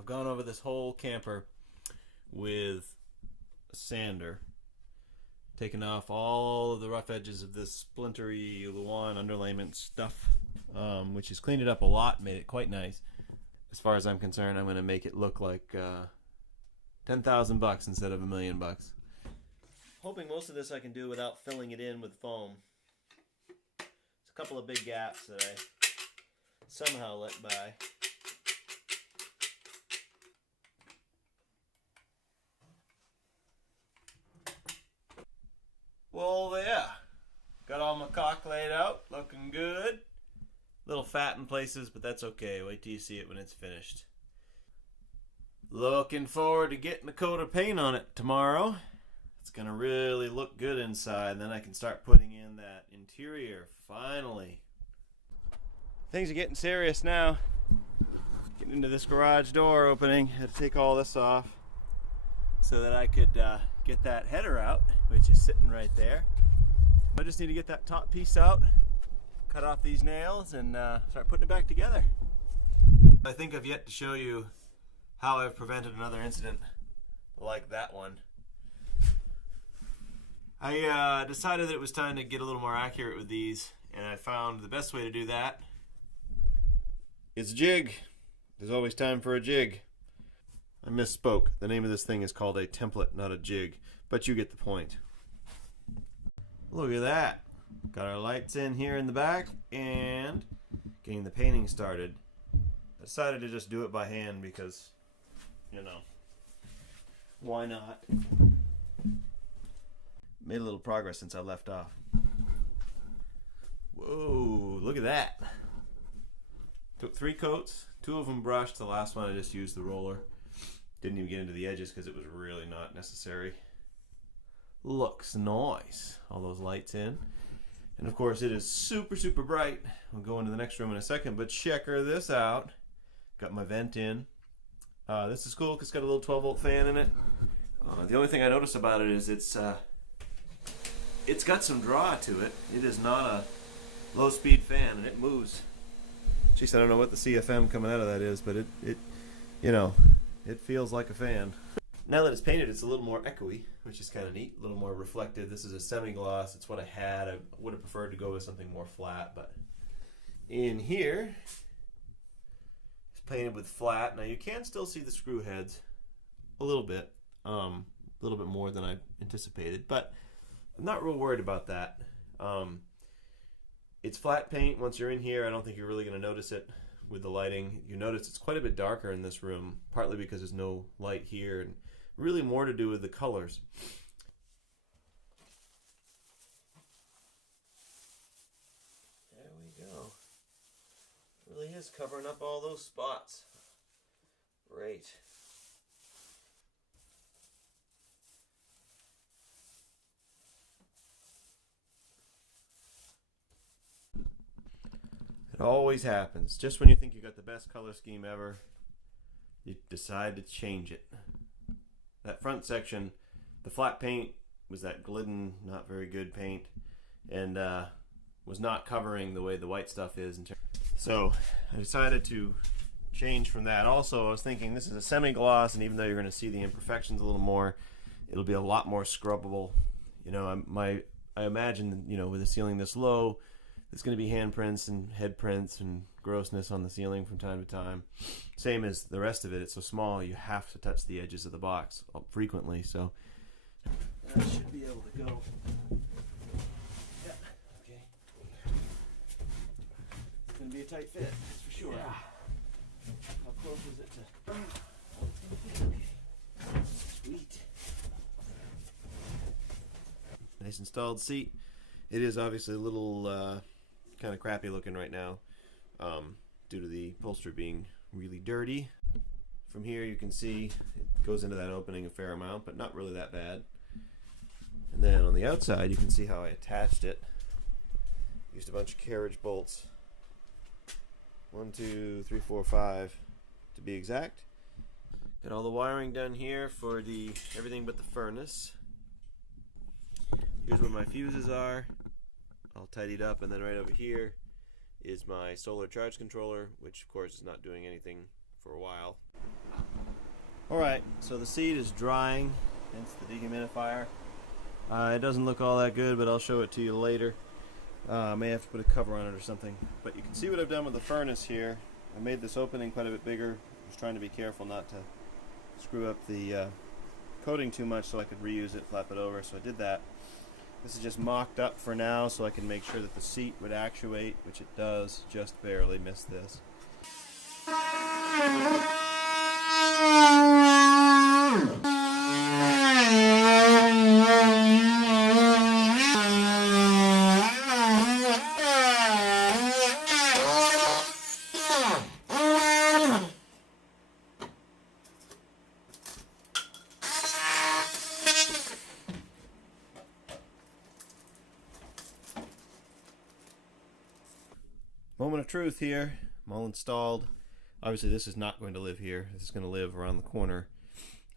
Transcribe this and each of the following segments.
I've gone over this whole camper with a sander, taken off all of the rough edges of this splintery Luan underlayment stuff, which has cleaned it up a lot, made it quite nice. As far as I'm concerned, I'm going to make it look like $10,000 instead of $1 million. Hoping most of this I can do without filling it in with foam. There's a couple of big gaps that I somehow let by. Well, yeah, got all my caulk laid out, looking good. Little fat in places, but that's okay. Wait till you see it when it's finished. Looking forward to getting a coat of paint on it tomorrow. It's gonna really look good inside. Then I can start putting in that interior, finally. Things are getting serious now. Getting into this garage door opening. Had to take all this off so that I could get that header out, which is sitting right there. I just need to get that top piece out, cut off these nails, and start putting it back together. I think I've yet to show you how I've prevented another incident like that one. I decided that it was time to get a little more accurate with these, and I found the best way to do that is a jig. There's always time for a jig. I misspoke. The name of this thing is called a template, not a jig, but you get the point. Look at that. Got our lights in here in the back and getting the painting started. I decided to just do it by hand because, you know, why not? Made a little progress since I left off. Whoa, look at that. Took 3 coats, 2 of them brushed, the last one I just used the roller. Didn't even get into the edges because it was really not necessary. Looks nice. All those lights in. And of course it is super, super bright. We'll go into the next room in a second, but check this out. Got my vent in. This is cool because it's got a little 12-volt fan in it. The only thing I notice about it is it's got some draw to it. It is not a low-speed fan, and it moves. Jeez, I don't know what the CFM coming out of that is, but it you know, it feels like a fan. Now that it's painted, it's a little more echoey, which is kind of neat, a little more reflective. This is a semi-gloss. It's what I had. I would have preferred to go with something more flat, but in here, it's painted with flat. Now you can still see the screw heads a little bit more than I anticipated, but I'm not real worried about that. It's flat paint. Once you're in here, I don't think you're really going to notice it with the lighting. You notice it's quite a bit darker in this room, partly because there's no light here, and really more to do with the colors. There we go. It really is covering up all those spots. Great. It always happens. Just when you think you got the best color scheme ever, you decide to change it. That front section, the flat paint was that Glidden, not very good paint, and was not covering the way the white stuff is. So I decided to change from that. Also, I was thinking this is a semi-gloss, and even though you're going to see the imperfections a little more, it'll be a lot more scrubbable. You know, I imagine, you know, with a ceiling this low, there's going to be handprints and head prints and grossness on the ceiling from time to time. Same as the rest of it. It's so small you have to touch the edges of the box frequently. So I should be able to go. Yeah, okay. It's going to be a tight fit, that's for sure. Yeah. How close is it to? Oh, it's going to fit. Okay. Sweet. Nice installed seat. It is obviously a little kind of crappy looking right now due to the upholstery being really dirty. From here you can see it goes into that opening a fair amount, but not really that bad. And then on the outside you can see how I attached it. Used a bunch of carriage bolts. 1, 2, 3, 4, 5 to be exact. Got all the wiring done here for the everything but the furnace. Here's where my fuses are, all tidied up, and then right over here is my solar charge controller, which of course is not doing anything for a while. Alright, so the seat is drying, hence the dehumidifier. It doesn't look all that good, but I'll show it to you later. I may have to put a cover on it or something. But you can see what I've done with the furnace here. I made this opening quite a bit bigger. I was trying to be careful not to screw up the coating too much so I could reuse it, flap it over, so I did that. This is just mocked up for now so I can make sure that the seat would actuate, which it does, just barely missed this. Moment of truth here. I'm all installed. Obviously this is not going to live here. This is going to live around the corner.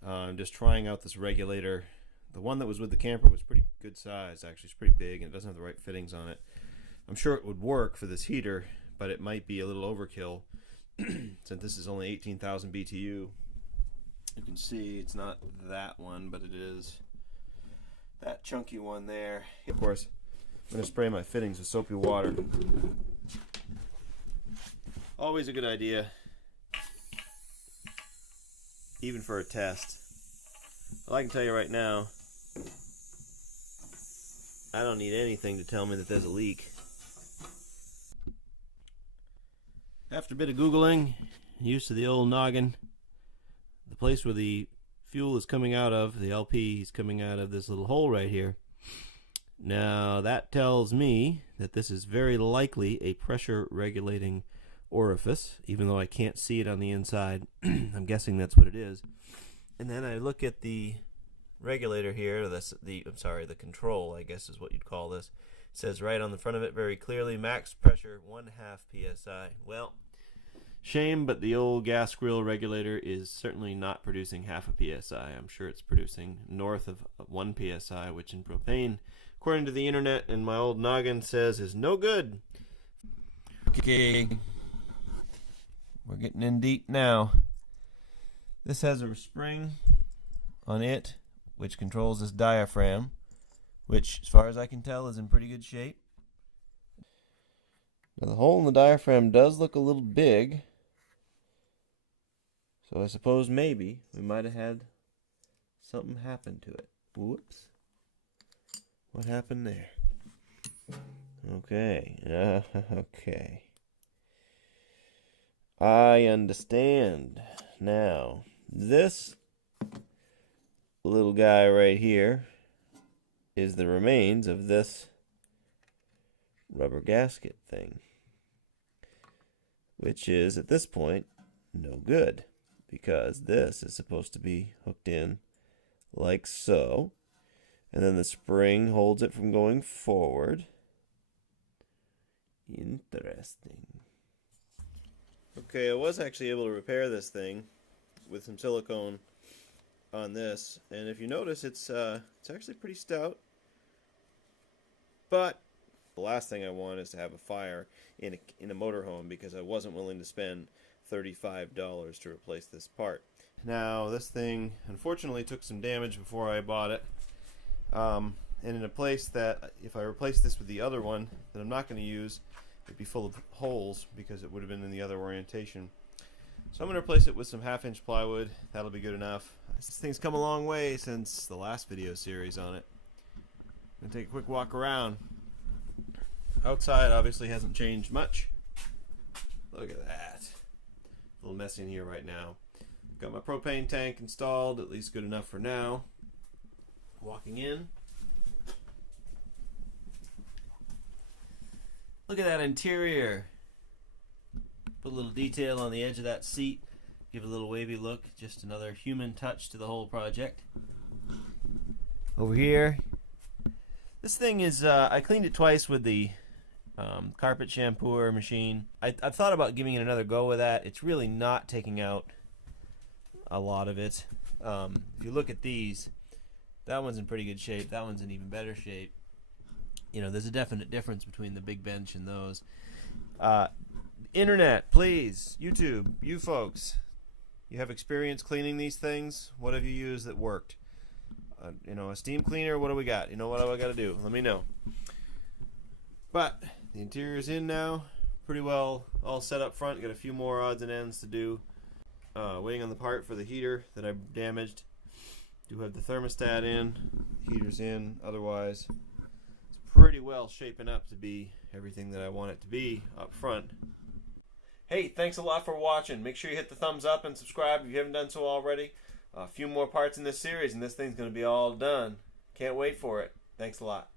I'm just trying out this regulator. The one that was with the camper was pretty good size, actually. It's pretty big and it doesn't have the right fittings on it. I'm sure it would work for this heater, but it might be a little overkill since this is only 18,000 BTU. You can see it's not that one, but it is that chunky one there. Of course, I'm going to spray my fittings with soapy water. Always a good idea, even for a test. Well, I can tell you right now, I don't need anything to tell me that there's a leak. After a bit of Googling, use of the old noggin, the place where the fuel is coming out of, the LP is coming out of this little hole right here. Now that tells me that this is very likely a pressure regulating orifice, even though I can't see it on the inside. I'm guessing that's what it is. And then I look at the regulator here, the control, I guess is what you'd call this. It says right on the front of it very clearly, max pressure 1/2 psi. Well, shame, but the old gas grill regulator is certainly not producing 1/2 psi. I'm sure it's producing north of 1 psi, which in propane, according to the internet and my old noggin, says is no good. Okay. We're getting in deep now. This has a spring on it which controls this diaphragm, which as far as I can tell is in pretty good shape. Now the hole in the diaphragm does look a little big, so I suppose maybe we might have had something happen to it. Whoops. What happened there? Okay. Okay. I understand. Now, this little guy right here is the remains of this rubber gasket thing, which is, at this point, no good, because this is supposed to be hooked in like so, and then the spring holds it from going forward. Interesting. Okay, I was actually able to repair this thing with some silicone on this, and if you notice, it's actually pretty stout. But the last thing I want is to have a fire in a motorhome, because I wasn't willing to spend $35 to replace this part. Now, this thing unfortunately took some damage before I bought it, and in a place that if I replace this with the other one that I'm not going to use, it'd be full of holes because it would have been in the other orientation. So I'm going to replace it with some 1/2-inch plywood. That'll be good enough. This thing's come a long way since the last video series on it. I'm going to take a quick walk around. Outside obviously hasn't changed much. Look at that. A little messy in here right now. Got my propane tank installed, at least good enough for now. Walking in. Look at that interior. Put a little detail on the edge of that seat. Give it a little wavy look. Just another human touch to the whole project. Over here. This thing is, I cleaned it twice with the carpet shampooer machine. I've thought about giving it another go with that. It's really not taking out a lot of it. If you look at these, that one's in pretty good shape. That one's in even better shape. You know, there's a definite difference between the big bench and those. Internet, please. YouTube, you folks. You have experience cleaning these things. What have you used that worked? You know, a steam cleaner, what do we got? You know, what do I got to do? Let me know. But the interior's in now. Pretty well all set up front. Got a few more odds and ends to do. Waiting on the part for the heater that I damaged. Do have the thermostat in. Heater's in. Otherwise, it's pretty well shaping up to be everything that I want it to be up front. Hey, thanks a lot for watching. Make sure you hit the thumbs up and subscribe if you haven't done so already. A few more parts in this series and this thing's going to be all done. Can't wait for it. Thanks a lot.